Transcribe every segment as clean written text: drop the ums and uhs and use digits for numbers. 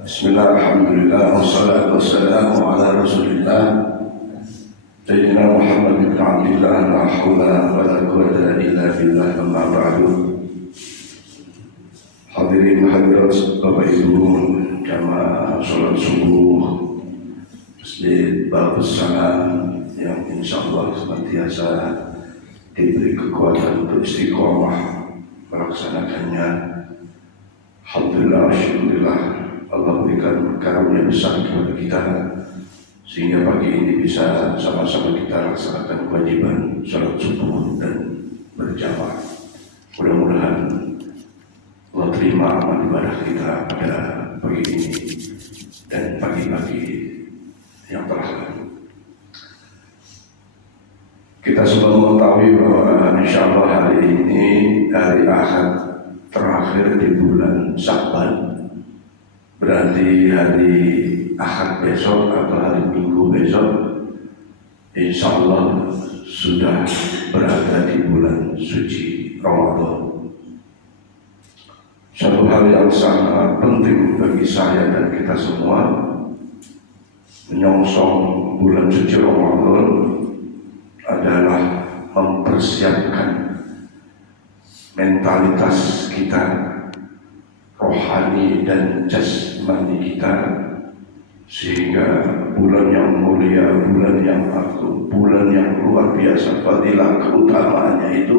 Bismillah, alhamdulillah, wassalatu wassalamu ala rasulillah Sayyidina Muhammad ibn Abdillah, la hawla wa la quwwata illa billah, amma ba'du. Hadirin hadirat Bapak Ibu jamaah sholat subuh Masjid Babus Salam yang insyaallah senantiasa diberi kekuatan untuk istiqomah melaksanakannya. Alhamdulillah, syukurillah, Allah berikan karunia besar kepada kita sehingga pagi ini bisa sama-sama kita laksanakan kewajiban salat subuh dan berjamaah. Mudah-mudahan Allah terima amal ibadah kita pada pagi ini dan pagi-pagi yang telah lalu. Kita semua mengetahui bahwa insya Allah hari ini hari Ahad terakhir di bulan Sya'ban. Berarti hari Ahad besok atau hari Minggu besok insya Allah sudah berada di bulan suci Ramadan. Satu hal yang sangat penting bagi saya dan kita semua menyongsong bulan suci Ramadan adalah mempersiapkan mentalitas kita, rohani dan jasmani kita, sehingga bulan yang mulia, bulan yang agung, bulan yang luar biasa fadilah keutamaannya itu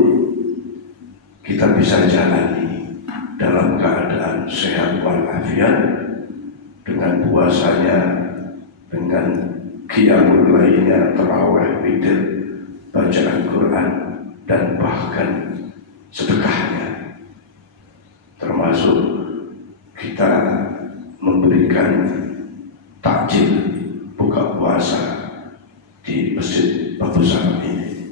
kita bisa jalani dalam keadaan sehat walafiat, dengan puasanya, dengan qiyamul lailnya, tarawih, witir, bacaan Quran, dan bahkan sedekahnya, termasuk kita memberikan takjil buka puasa di Masjid Babus Salam ini.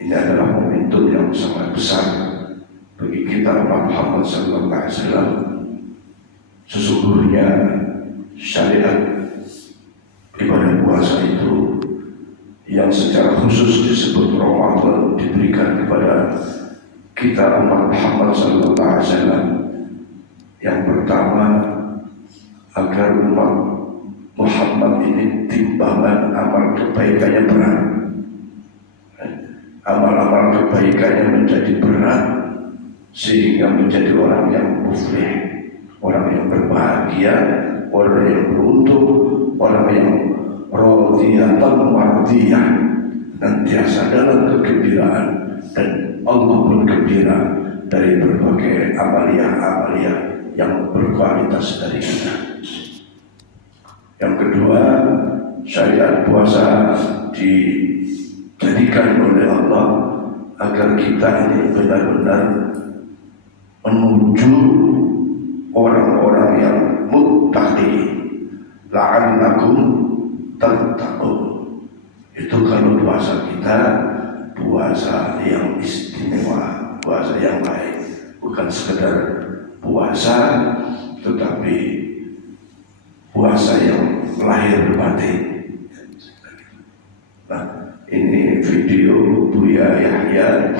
Ini adalah momentum yang sangat besar bagi kita umat Muhammad sallallahu alaihi wasallam. Sesungguhnya syariat ibadah puasa itu yang secara khusus disebut Ramadan diberikan kepada kita umat Muhammad sallallahu alaihi wasallam. Yang pertama, agar umat Muhammad ini timbangan amal kebaikannya berat, amal-amal kebaikannya menjadi berat, sehingga menjadi orang yang muflih, orang yang berbahagia, orang yang beruntung, orang yang radiyatan mardiyah, nantiasa dalam kegembiraan, dan Allah pun gembira dari berbagai amalia-amalia yang berkualitas dari kita. Yang kedua, syariat puasa dijadikan oleh Allah agar kita ini benar-benar menuju orang-orang yang muttaqi, la'allakum tattaqun. Itu kalau puasa kita puasa yang istimewa, puasa yang baik, bukan sekedar puasa, tetapi puasa yang lahir batin. Nah, ini video Buya Yahya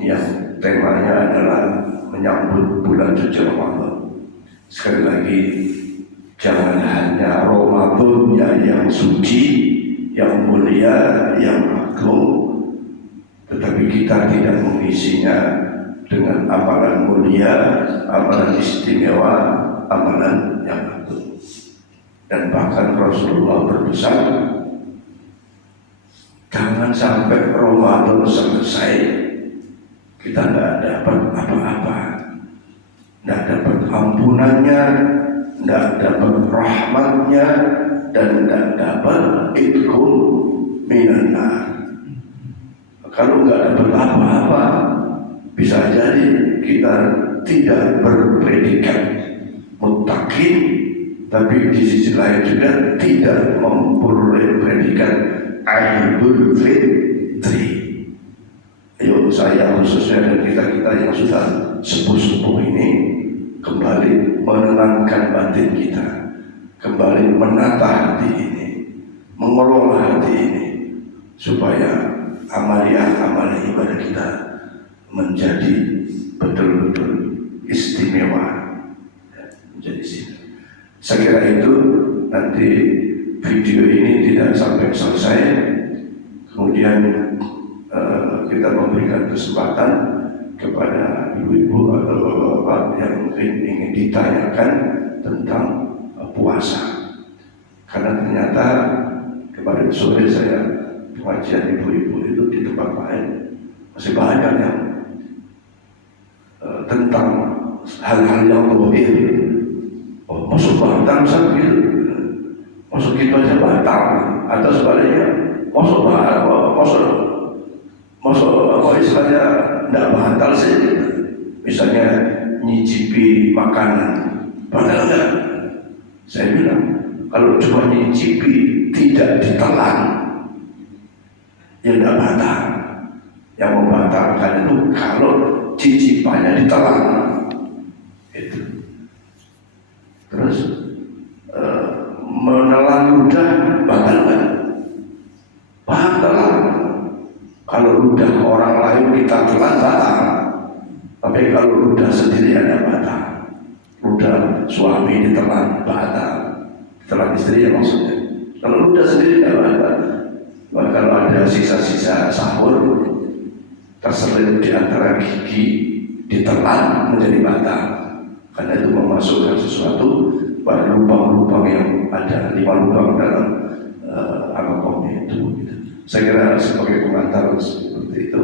yang temanya adalah menyambut bulan suci Ramadan. Sekali lagi, jangan hanya Ramadannya yang suci, yang mulia, yang agung, tetapi kita tidak mengisinya dengan amalan mulia, amalan istimewa, amalan yang agung. Dan bahkan Rasulullah berpesan, jangan sampai Ramadan selesai kita tidak dapat apa-apa, tidak dapat ampunannya, tidak dapat rahmatnya, dan tidak dapat itqun minan nar. Kalau nggak dapat apa-apa, bisa jadi kita tidak berpredikat muttaqin, tapi di sisi lain juga tidak memperoleh predikat Idul Fitri. Ayo saya khususnya dan kita-kita yang sudah sepuh-sepuh ini kembali menenangkan batin kita, kembali menata hati ini, mengelola hati ini, supaya amalia-amalia ibadah kita menjadi betul-betul istimewa, menjadi istimewa. Saya kira itu nanti video ini tidak sampai selesai, kemudian kita memberikan kesempatan kepada ibu-ibu atau bapak-bapak yang ingin ditanyakan tentang puasa. Karena ternyata kemarin sore saya pengajian ibu-ibu itu di tempat lain masih banyak yang tentang hal-hal yang goib. Masuk batal gitu, masuk gitu aja batal, atau sebaliknya masuk apa istilahnya tidak batal sih, misalnya nyicipi makanan, padahal enggak. Saya bilang kalau cuma nyicipi tidak ditelan, ya tidak batal. Yang membatalkan itu kalau cicipannya ditelan, itu. Terus menelan ludah batal kan? Batal. Kalau ludah orang lain kita telan batal. Tapi kalau ludah sendiri ada batal. Ludah suami ditelan batal. Ditelan istri ya maksudnya. Kalau ludah sendiri tidak batal. Kalau ada sisa-sisa sahur terselip di antara gigi ditelan menjadi batal. Karena itu memasukkan sesuatu pada lubang-lubang yang ada, 5 lubang dalam angkongnya itu. Saya kira sebagai pengantar seperti itu,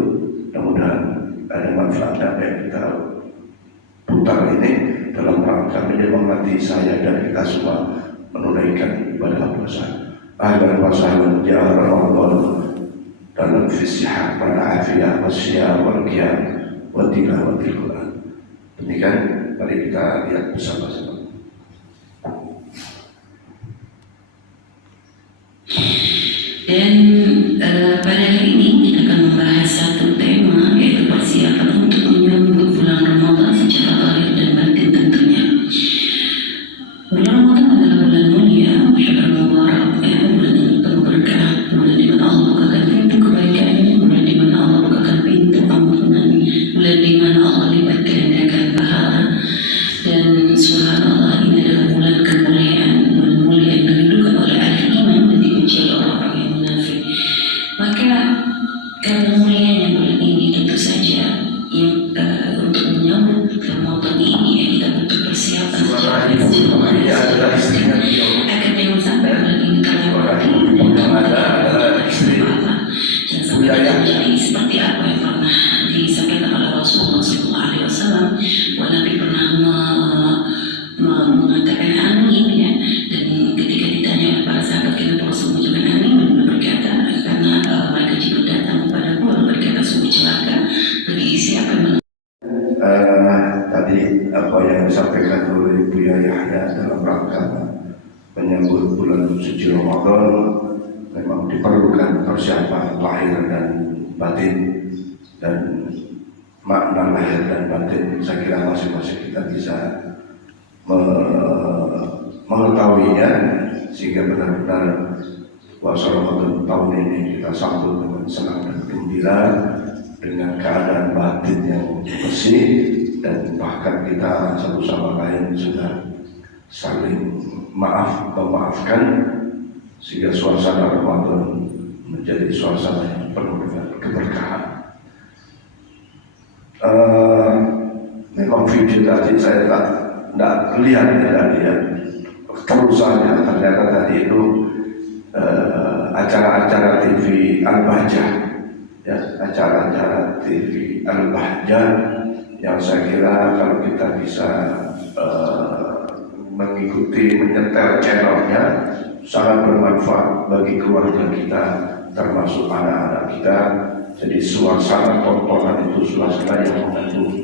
mudah-mudahan ada manfaatnya yang kita putar ini dalam rangka menyemangati saya dan kita semua menunaikan ibadah puasa. Ahlan wa sahlan ya Ramadan dalam fisihah wal afiyah wasyam wal qiyam wa tilawatil Quran. Demikian, mari kita lihat bersama-sama. Dan pada hari ini kita akan membahas satu tema, yaitu persiapan untuk menyambut bulan Ramadan secara lahir dan batin tentunya. Bulan Ramadan adalah bulan mulia, syahr mubarak, bulan yang penuh berkah, bulan di mana Allah bukakan pintu kebaikan, bulan di mana Allah bukakan pintu ampunan, bulan di mana Allah lipat gandakan pahala. Dan subhanallah, ini adalah bulan kemuliaan, bulan mulia yang dirindukan oleh ahli iman dan dibenci oleh orang-orang yang munafik. Maka karena mulianya bulan ini tentu saja yang untuk menyambut Ramadan ini yang kita butuh persiapan secara akan jangan sampai bulan ini terlewati dan sampai seperti apa yang pernah disampaikan oleh Rasulullah SAW. Nabi pernah mengatakan amin ya, dan ketika ditanya oleh para sahabat kenapa Rasul mengucapkan amin, Nabi berkata karena mereka jika datang kepadaku lalu berkata sungguh celaka bagi siapa yang tadi apa yang disampaikan oleh Buya Yahya dalam rangka menyambut bulan suci Ramadan, memang diperlukan persiapan lahir dan batin, dan makna lahir dan batin saya kira masing-masing kita bisa mengetahuinya, sehingga benar-benar puasa Ramadan tahun ini kita sambut dengan senang dan gembira, dengan keadaan batin yang bersih, dan bahkan kita satu sama lain sudah saling memaafkan, sehingga suasana Ramadan menjadi suasana yang penuh dengan keberkahan. Memang video tadi saya tidak lihat terusannya, ternyata tadi itu acara-acara TV Al-Bahjah, ya, acara-acara TV Al-Bahjah yang saya kira kalau kita bisa mengikuti, menyetel channelnya sangat bermanfaat bagi keluarga kita, termasuk anak-anak kita. Jadi suasana tontonan itu suasana yang mengandung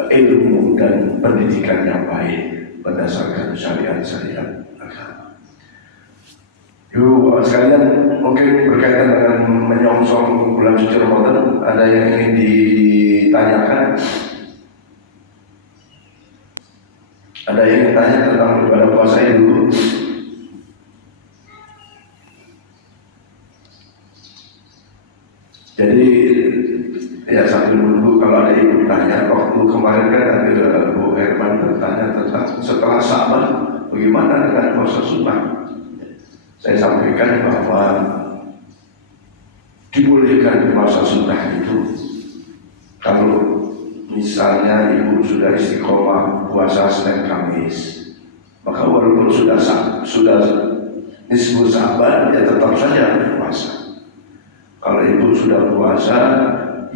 ilmu dan pendidikan yang baik berdasarkan syariat-syariat agama. Yuk sekalian, mungkin berkaitan dengan menyongsong bulan suci Ramadan, ada yang ingin ditanyakan? Ada yang ingin tanya tentang ibadah puasa dulu? Jadi ya sambil menunggu, kalau ada yang tanya, waktu kemarin kan ada Bu Herman bertanya tentang setelah Sa'ban bagaimana dengan puasa sunnah? Saya sampaikan bahwa dibolehkan puasa sunnah itu kalau misalnya ibu sudah istiqomah puasa Senin Kamis, maka walaupun sudah nisfu Sa'ban, ya tetap saja puasa. Kalau ibu sudah puasa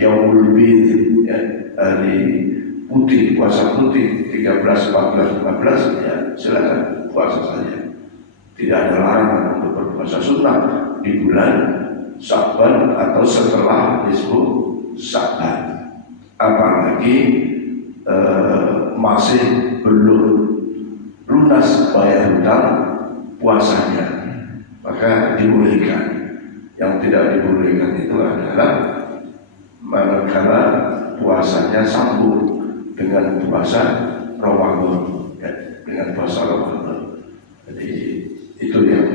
Yaumul Bid, ya, hari putih, puasa putih 13, 14, 15, ya silakan puasa saja. Tidak ada larangan untuk berpuasa sunnah di bulan Sa'ban atau setelah nisfu Sa'ban. Apalagi masih belum lunas bayar hutang puasanya, maka dibolehkan. Yang tidak dibolehkan itu adalah manakala puasanya sambung dengan puasa Ramadan, ya, dengan puasa Ramadan. Jadi itu yang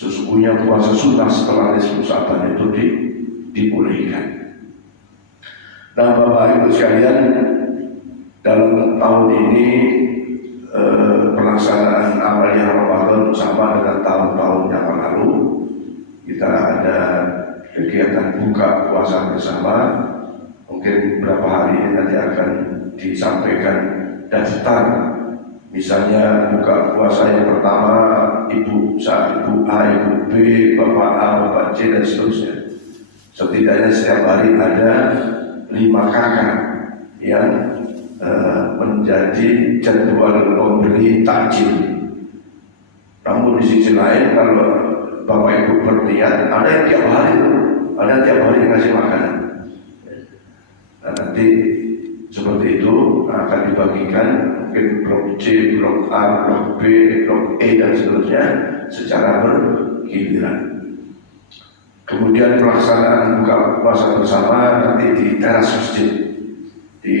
sesungguhnya puasa sunnah setelah nisfu Sa'ban itu dibolehkan. Nah, Bapak Ibu sekalian, dalam tahun ini pelaksanaan amalia Ramadan sama dengan tahun-tahun yang lalu. Kita ada kegiatan buka puasa bersama. Mungkin beberapa hari ini nanti akan disampaikan daftar. Misalnya buka puasa yang pertama Ibu A, Ibu B, Bapak A, Bapak C, dan seterusnya. Setidaknya setiap hari ada 5 kakak yang menjadi jadwal pemberi takjil. Namun di sisi lain, kalau Bapak Ibu berniat, ada yang tiap hari ngasih makanan. Nah, nanti seperti itu akan dibagikan, mungkin blok C, blok A, blok B, blok E, dan seterusnya secara bergiliran. Kemudian pelaksanaan buka puasa bersama nanti di teras masjid. Di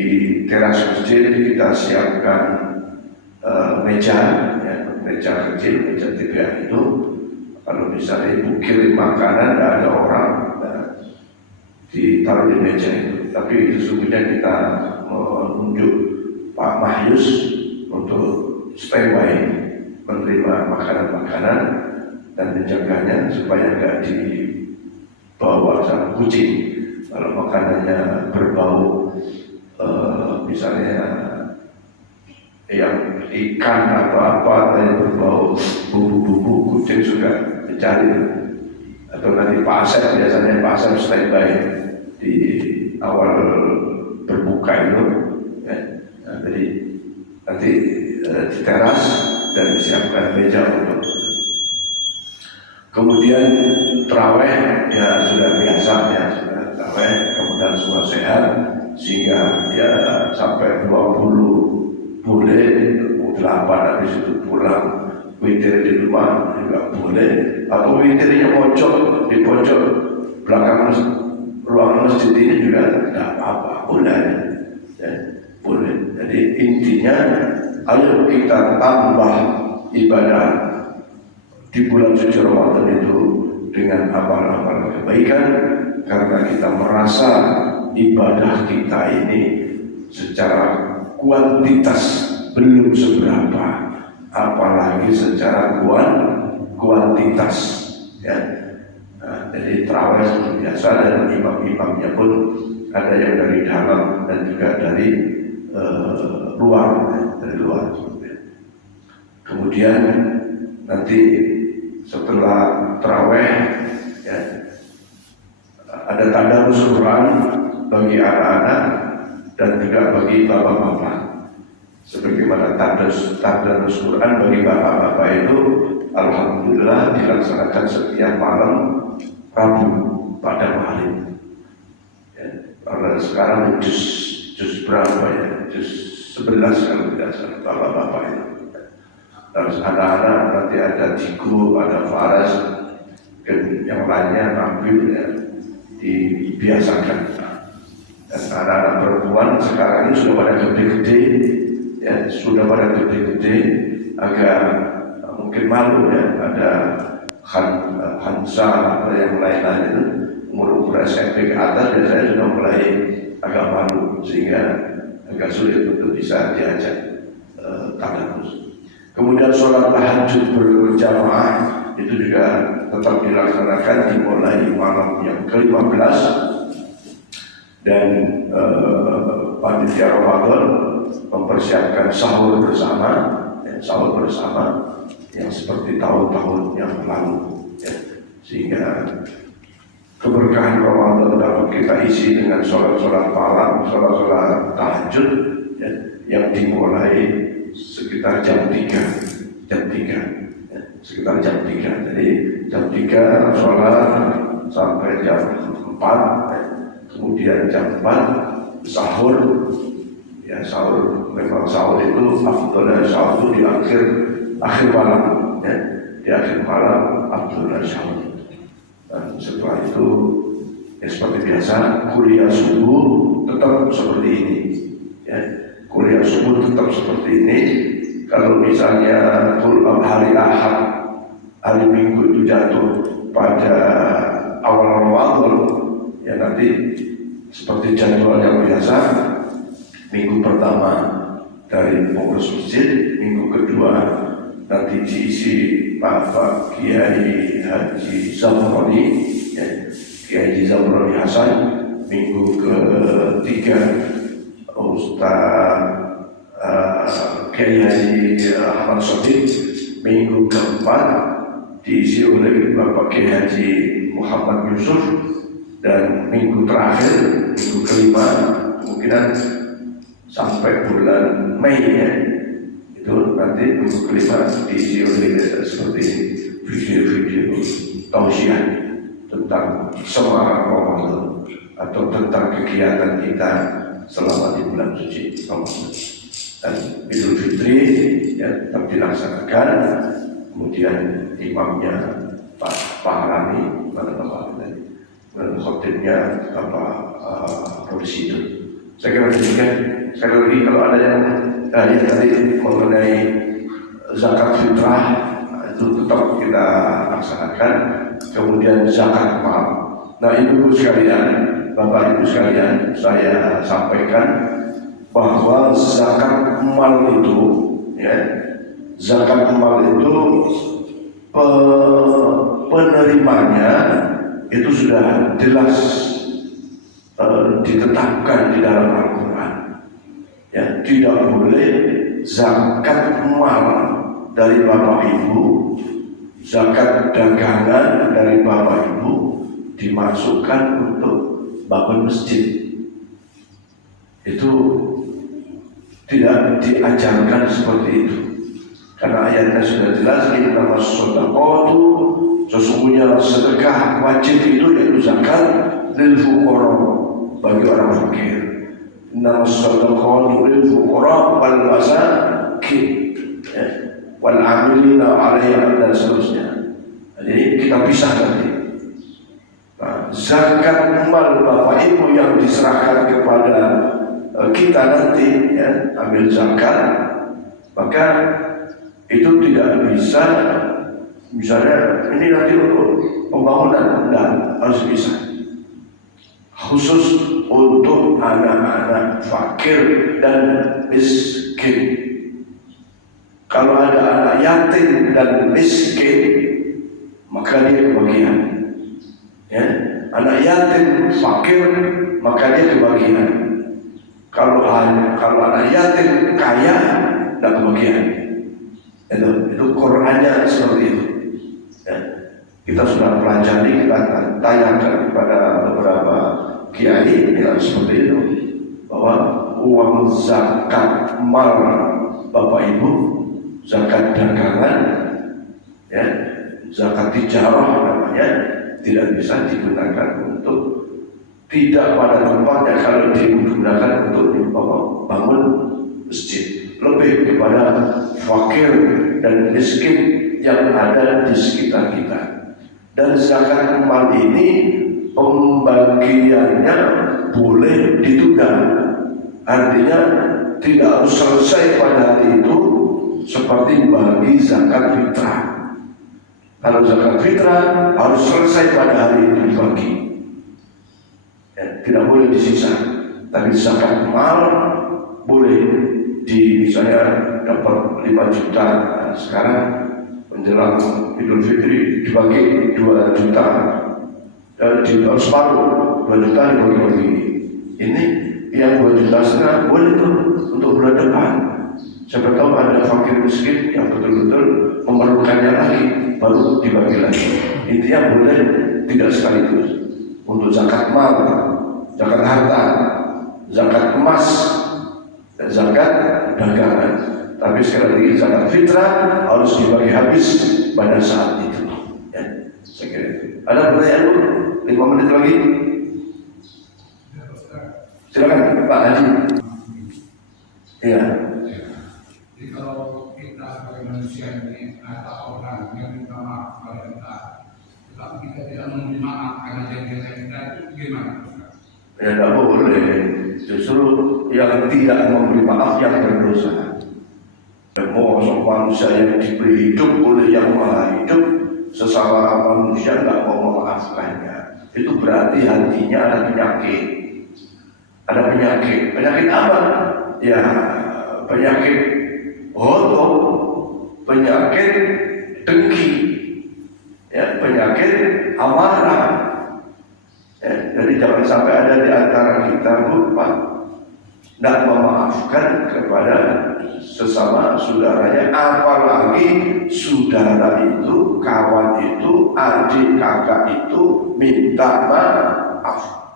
teras masjid kita siapkan meja, ya, meja kecil, meja TPA itu. Kalau misalnya ibu kirim makanan, tidak ada orang, ditaruh di meja itu. Tapi sesungguhnya kita menunjuk Pak Mahyus untuk standby menerima makanan-makanan dan menjaganya supaya tidak dibawa sama kucing. Kalau makanannya berbau misalnya yang ikan atau apa yang berbau bumbu-bumbu, kucing suka mencari. Atau nanti Pak Asep, biasanya Pak Asep standby di awal berbuka itu, ya. Nah, jadi nanti di teras dan disiapkan meja untuk. Kemudian terawih ya sudah biasa, ya sudah terawih, kemudian semua sehat sehingga ya sampai 20 boleh, 8 habis itu pulang witir di rumah juga boleh, atau witirnya di pojok belakang ruangan masjid ini juga tidak apa-apa, boleh, ya, boleh. Jadi intinya ayo kita tambah ibadah di bulan suci Ramadan itu dengan amal-amal kebaikan, karena kita merasa ibadah kita ini secara kuantitas belum seberapa, apalagi secara kuantitas, ya. Nah, jadi terawih seperti biasa, dan imam-imamnya pun ada yang dari dalam dan juga dari luar, ya, dari luar. Kemudian nanti setelah terawih, ya, ada tadarus Quran bagi anak-anak dan juga bagi bapak-bapak. Sebagaimana tadarus Quran bagi bapak-bapak itu alhamdulillah dilaksanakan setiap malam Rabu pada malam. Ya, karena sekarang juz berapa ya? Juz 11 kalau tidak salah bapak-bapak itu. Terus anak-anak nanti ada Digo, ada Faras, dan yang lainnya tampil, ya, dibiasakan. Dan anak-anak perempuan sekarang ini sudah pada gede-gede, ya, agak mungkin malu, ya, ada Hansa atau yang lain-lain itu umur SMP ke atas biasanya sudah mulai agak malu, sehingga agak sulit untuk bisa diajak tadarus. Kemudian sholat tahajud berjamaah itu juga tetap dilaksanakan dimulai malam yang ke-15, dan panitia Ramadan mempersiapkan sahur bersama, yang seperti tahun-tahun yang lalu, ya. Sehingga keberkahan Ramadan dapat kita isi dengan sholat-sholat malam, sholat-sholat tahajud, ya, yang dimulai sekitar jam 3, ya, sekitar jam 3. Jadi jam 3 sholat sampai jam 4, ya. Kemudian jam 4 sahur. Ya, sahur, memang sahur itu afdolnya sahur itu di akhir malam, ya. Di akhir malam afdolnya sahur. Dan setelah itu ya seperti biasa kuliah subuh tetap seperti ini, ya. Kuliah subuh tetap seperti ini. Kalau misalnya hari Ahad, hari Minggu itu jatuh pada awal Ramadan, ya nanti seperti jadwal yang biasa. Minggu pertama dari pengurus masjid, minggu kedua nanti diisi Bapak Kiai Haji Zamroni, ya, Kiai Haji Zamroni Hasan. Minggu ketiga Ustaz Kiai Haji Ahmad Sodik. Minggu keempat diisi oleh Bapak Kiai Haji Muhammad Yusuf. Dan minggu terakhir, minggu kelima, kemungkinan sampai bulan Mei, ya, itu nanti minggu kelima diisi oleh seperti video-video tausiah tentang semangat Ramadan atau tentang kegiatan kita selama di bulan suci Ramadan. Dan Idul Fitri, ya, tetap dilaksanakan. Kemudian imamnya Pak Rani, dan khotibnya polisi itu. Saya kira demikian. Sekali lagi kalau ada yang tadi mengenai zakat fitrah, itu tetap kita laksanakan. Kemudian zakat mal. Nah, ibu sekalian, bapak ibu sekalian, saya sampaikan bahwa zakat mal itu, ya, zakat mal itu penerimanya itu sudah jelas ditetapkan di dalam Al-Quran. Ya, tidak boleh zakat mal dari bapak ibu, zakat dagangan dari bapak ibu dimasukkan untuk bangun masjid. Itu tidak diajarkan seperti itu. Karena ayatnya sudah jelas, innamas shadaqatu, sesungguhnya sedekah wajib itu yaitu zakat lil fuqara, bagi orang fakir. Innamas shadaqatu lil fuqara wal masakin, ya, wal amilina 'alaiha, dan seterusnya. Jadi kita pisah nanti. Nah, zakat mal bapak ibu yang diserahkan kepada kita nanti, ya, ambil zakat, maka itu tidak bisa, misalnya ini nanti untuk pembangunan, enggak, harus bisa khusus untuk anak-anak fakir dan miskin. Kalau ada anak yatim dan miskin, maka dia kebagian, ya. Anak yatim fakir, maka dia kebagian. Kalau anak yatim kaya, tidak kebagian. Itu Qurannya seperti itu, ya. Kita sudah pelajari, kita tanyakan kepada beberapa kiai yang seperti itu, bahwa uang zakat mal bapak ibu, zakat dagangan, ya, zakat tijarah namanya, tidak bisa digunakan untuk, tidak pada tempatnya kalau digunakan untuk bangun masjid. Lebih kepada fakir dan miskin yang ada di sekitar kita. Dan zakat mal ini pembagiannya boleh ditunda. Artinya tidak harus selesai pada hari itu seperti bagi zakat fitrah. Kalau zakat fitrah harus selesai pada hari itu dibagi, ya, tidak boleh disisa. Tapi zakat mal dapat 5 juta. Nah, sekarang menjelang Idul Fitri dibagi 2 juta, di separuh 2 juta dibagi-bagi. Ini yang 2 juta setengah boleh tuh untuk bulan depan. Siapa tahu ada fakir miskin yang betul-betul memerlukannya lagi, baru dibagi lagi. Intinya boleh tidak sekaligus. Untuk zakat mal, zakat harta, zakat emas, dan zakat dagangan. Tapi sekali lagi zakat fitrah harus dibagi habis pada saat itu. Ya, saya kira itu. Ada pertanyaan dulu? 5 menit lagi. Silakan Pak Haji. Iya. Jadi kalau kita sebagai manusia ini atau orang yang minta maaf kepada kita, tetapi kita tidak memberi maaf karena janjian kita, itu gimana? Ya tidak boleh. Justru yang tidak memberi maaf yang berdosa. Manusia yang diberi hidup oleh yang maha hidup, sesama manusia tidak mau memaafkannya. Itu berarti hatinya ada penyakit. Ada penyakit. Penyakit apa? Ya penyakit hotok, penyakit dengki, ya, penyakit amarah. Ya, jadi jangan sampai ada di antara kita lupa tidak memaafkan kepada sesama saudaranya, apalagi saudara itu, kawan itu, adik kakak itu minta maaf.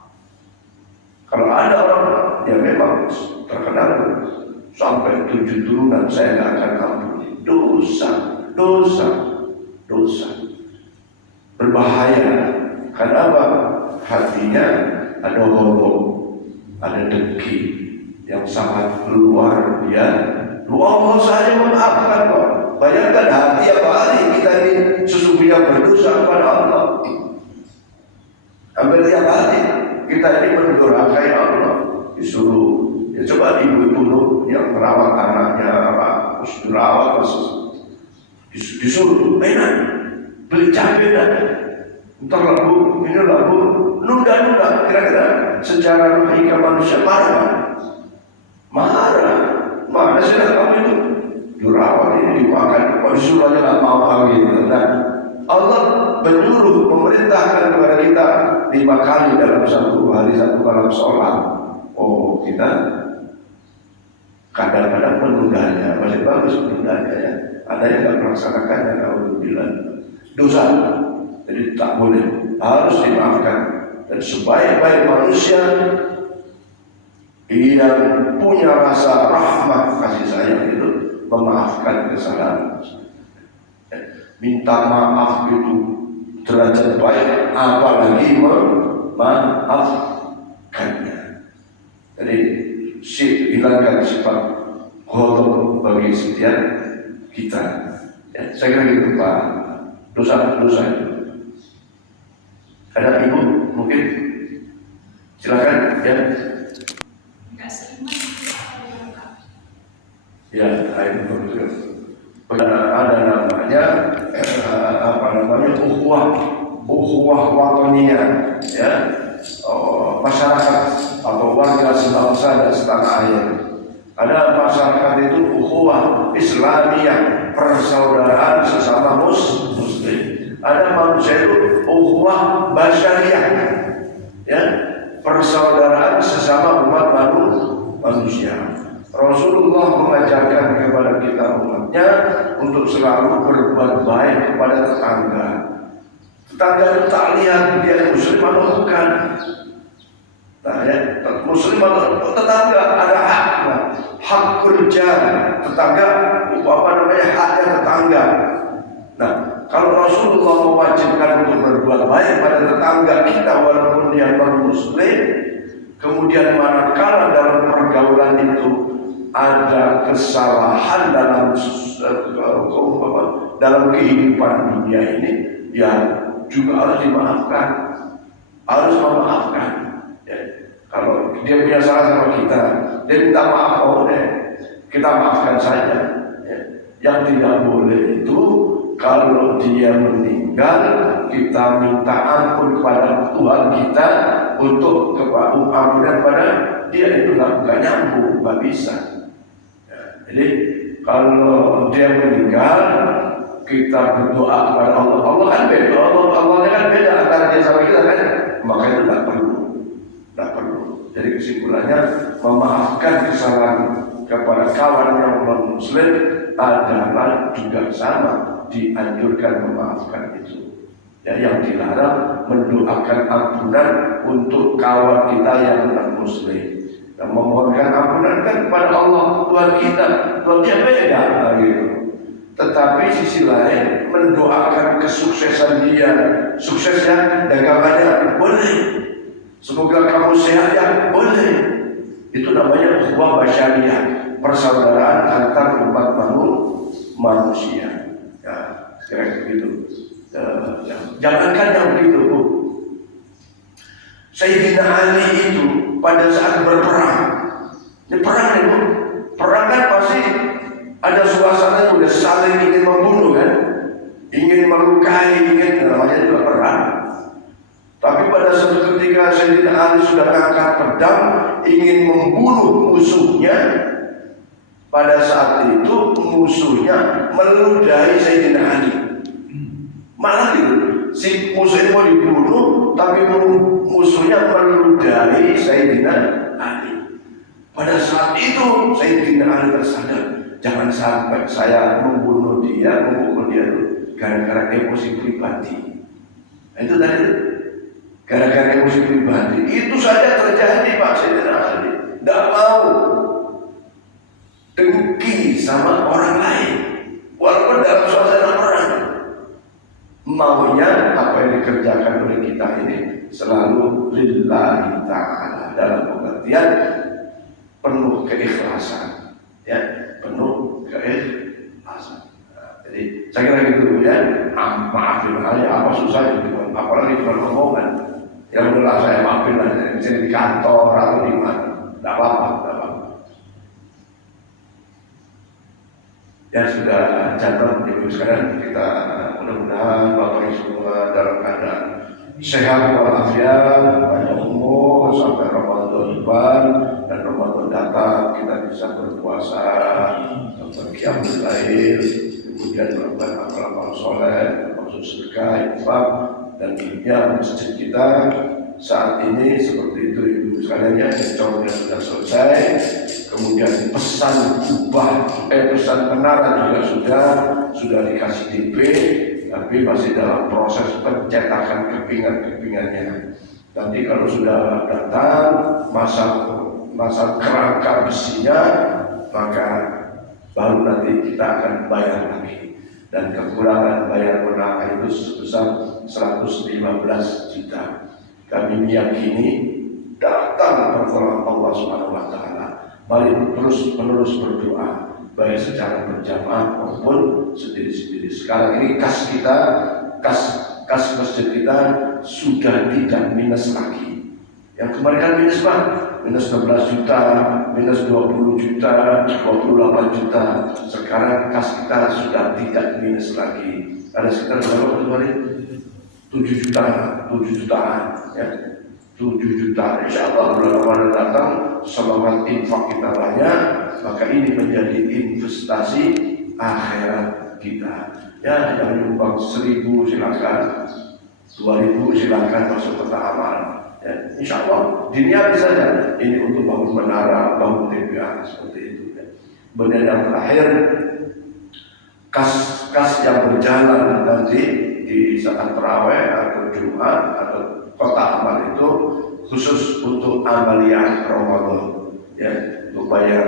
Kalau ada orang yang memang terkenal sampai 7 turunan saya tidak akan ampuni, dosa, berbahaya. Karena apa? Hatinya ada horor, ada dengki yang sangat luar biasa. Allah saja memaafkan kok. Bayangkan hati apa hari kita ini sesungguhnya berdosa kepada Allah. Hampir tiap hari kita ini mendurhakai Allah. Disuruh, ya coba ibu-ibu yang merawat anaknya, merawat disuruh enak, beli cabai dah. Entar lagu, ini lagu, nunda. Kira-kira secara logika manusia marah sih kamu itu dirawat ini dimakan, kok disuruh aja nggak mau gitu. Nah, Allah menyuruh, memerintahkan kepada kita 5 kali dalam 1 hari 1 malam sholat. Oh, kita kadang-kadang menundanya, masih bagus menundanya ya. Ada yang nggak melaksanakannya, alhamdulillah. Dosa. Jadi tak boleh, harus dimaafkan. Dan sebaik-baik manusia yang punya rasa rahmat kasih sayang itu memaafkan kesalahan. Minta maaf itu derajat baik, apalagi memaafkannya. Jadi hilangkan sifat ghadab bagi setiap kita. Ya, saya kira gitu Pak. Dosa itu. Ada ibu mungkin silakan ya. Ya, itu betul. Ada namanya ukhuwah watoniyah ya, masyarakat atau warga sebangsa dan setanah air. Ada masyarakat itu ukhuwah Islamiyah, persaudaraan sesama muslim. Ada manusia itu ukhuwah basyariyah ya, persaudaraan sesama umat manusia. Rasulullah mengajarkan kepada kita umatnya untuk selalu berbuat baik kepada tetangga. Tetangga itu tak lihat dia muslim atau bukan. Nah ya, muslim atau tetangga ada hak, hak kerja tetangga, haknya tetangga. Nah, kalau Rasulullah mewajibkan untuk berbuat baik pada tetangga kita walaupun dia non-muslim, kemudian manakala dalam pergaulan itu ada kesalahan dalam kehidupan dunia ini, ya juga harus dimaafkan, harus memaafkan. Ya, kalau dia punya salah sama kita, dia minta maaf, kita maafkan saja. Ya, yang tidak boleh itu kalau dia meninggal, kita minta ampun kepada Tuhan kita untuk ampunan pada dia, itu nggak nyambung, nggak bisa. Ya, jadi Kalau dia meninggal, kita berdoa kepada Allah. Allah kan beda, Allahnya kan beda antara dia sama kita kan. Maka itu tidak perlu. Jadi kesimpulannya, memaafkan kesalahan kepada kawan yang non-muslim adalah juga sama, dianjurkan memaafkan itu. Ya, yang dilarang mendoakan ampunan untuk kawan kita yang non-muslim. Dan memohonkan ampunan kan kepada Allah, Tuhan kita, Tuhan dia beda gitu. Tetapi sisi lain mendoakan kesuksesan dia, suksesnya dagangannya boleh. Semoga kamu sehat ya, boleh. Itu namanya ukhuwah basyariah, persaudaraan antar umat manusia. Ya, kira begitu. Jangankan yang begitu, Bu. Sayyidina Ali itu pada saat berperang, ini perang itu, perang kan pasti ada suasana udah saling ingin membunuh kan, ingin melukai, namanya juga perang. Tapi pada suatu ketika Sayyidina Ali sudah angkat pedang ingin membunuh musuhnya, pada saat itu musuhnya meludahi Sayyidina Ali. Malah itu si musuhnya mau dibunuh, tapi musuhnya meludahi Sayyidina Ali. Pada saat itu Sayyidina Ali tersadar, jangan sampai saya membunuh dia, memukul dia gara-gara emosi pribadi. Itu tadi, gara-gara emosi pribadi. Itu saja terjadi Pak Sayyidina Ali. Tidak mau dengki sama orang lain, walaupun dalam suasana perang. Maunya apa yang dikerjakan oleh kita ini selalu lillahi ta'ala, dalam pengertian penuh keikhlasan, ya, penuh keikhlasan. Jadi saya kira gitu ya, maafin aja, apa susah gitu, apalagi kalau omongan, ya udahlah saya maafin aja, misalnya di kantor atau di mana, tidak apa-apa. Ya sudah catat ibu sekalian, kita mudah-mudahan Bapak Ibu semua dalam keadaan sehat walafiat, banyak umur sampai Ramadan depan dan Ramadan datang kita bisa berpuasa, berqiyamul lail, kemudian melakukan amal-amal soleh, masuk sedekah, infak, dan ya masjid kita saat ini seperti itu ibu sekalian ya, contohnya sudah selesai. Kemudian pesan menara juga sudah dikasih DP, tapi masih dalam proses pencetakan kepingan-kepingannya. Nanti kalau sudah datang masa kerangka besinya, maka baru nanti kita akan bayar lagi. Dan kekurangan bayar menara itu sebesar 115 juta. Kami meyakini datang pertolongan Allah Subhanahu wa Ta'ala. Mari terus-menerus berdoa, baik secara berjamaah maupun sendiri-sendiri. Sekarang ini kas masjid kita sudah tidak minus lagi. Yang kemarin kan minus Pak, minus 16 juta, minus 20 juta, 28 juta. Sekarang kas kita sudah tidak minus lagi. Ada sekitar berapa kemarin? 7 jutaan, ya. 7 juta, insya Allah bulan Ramadan datang, semangat infak kita banyak, maka ini menjadi investasi akhirat kita. Ya, yang nyumbang 1.000 silakan, 2.000 silakan masuk kotak amal. Ya, insya Allah diniati saja ini untuk bangun menara, bangun TPA seperti itu. Ya. Kemudian yang terakhir, kas yang berjalan nanti di saat tarawih atau Jumat atau kotak amal itu khusus untuk amaliyah Ramadan, ya, untuk bayar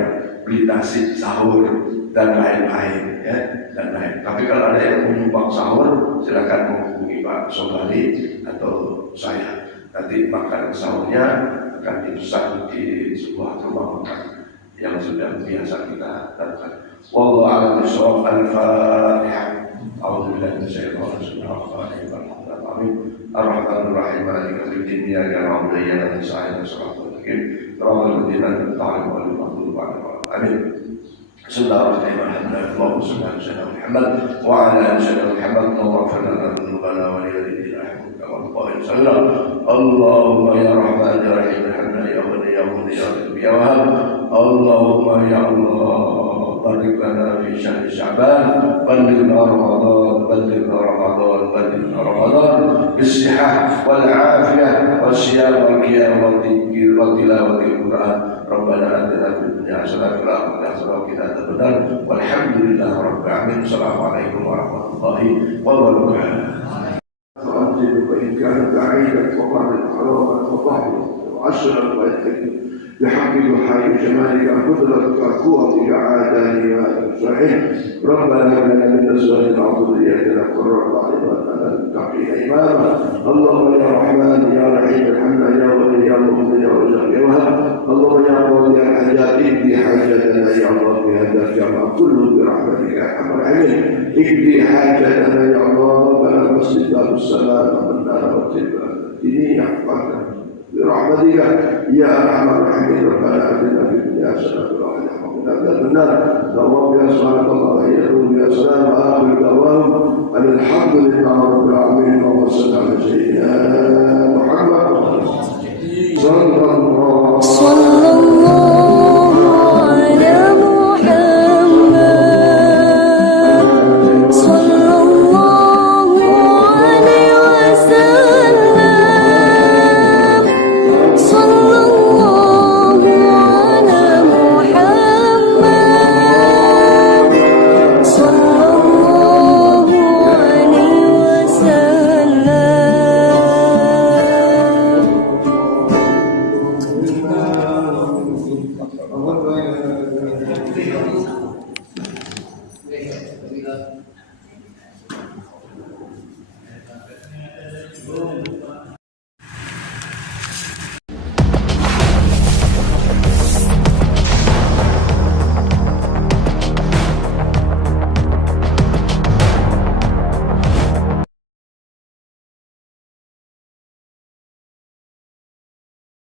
beli nasi sahur dan lain-lain, ya, dan lain. Tapi kalau ada yang menyumbang sahur, silakan menghubungi Pak Sobari atau saya. Nanti makan sahurnya akan dipesan di sebuah rumah makan yang sudah biasa kita lakukan. Wallahu a'lam bishawab. Al-Fatihah. A'udzubillahi minasyaitonir rajim. Amin. Ar-Rahmanir-Rahim. Maliki yaumiddin. Iyyaka na'budu wa iyyaka nasta'in. Shiratal mustaqim. Shiratal ladzina an'amta 'alaihim ghairil maghdubi 'alaihim waladdallin. Amin. Bismillahirrahmanirrahim. Alhamdulillah. Sallallahu alaihi wa Muhammad wa ala ali sayyidina Muhammad. Allahumma ighfir lana dhunubana wa li walidayna Allahumma ya Rahman ya Rahim. Alhamdulillah ya Ghani ya Ghani ya Rabbi ya Wahhab. Allahumma ya Allah. وبارك لنا في شهر شعبان بلغنا رمضان بالصحة والعافية والصيام والقيام والذكر وتلاوة القرآن. ربنا آتنا في الدنيا حسنة وفي الآخرة حسنة وقنا عذاب النار والحمد لله رب العالمين. السلام عليكم ورحمة الله وبركاته. تؤجل وإن كانت بعيدة وقعت حرارة وطهرة وعشرا ويتكلم بحق حي جمالك قدرتك قوتك عاداني وإنفاعه. ربنا هب لنا من أزواجنا وذرياتنا قرة أعين واجعلنا للمتقين إماما. اللهم يا رحمن يا رحيم ارحمنا يا ولي يا مؤمن يا رزاق يا وهاب. اللهم يا قاضي الحاجات اقضي حاجتنا يا الله في هذا الجمع كله برحمتك يا ارحم الراحمين. اقضي حاجتنا يا الله فلا نصل باب السلام منا واتبع الدين يحفظنا برحمتك يا ارحم الراحمين. ربنا اتنا في الدنيا حسنه وفي الاخره حسنه وقنا عذاب النار. اللهم يا سبحانك الله يا سلام واخر دعواهم ان الحمد لله رب العالمين. اللهم صل على سيدنا محمد صلى الله على محمد صلى الله عليه وسلم. صلى الله على محمد صلى الله عليه وسلم.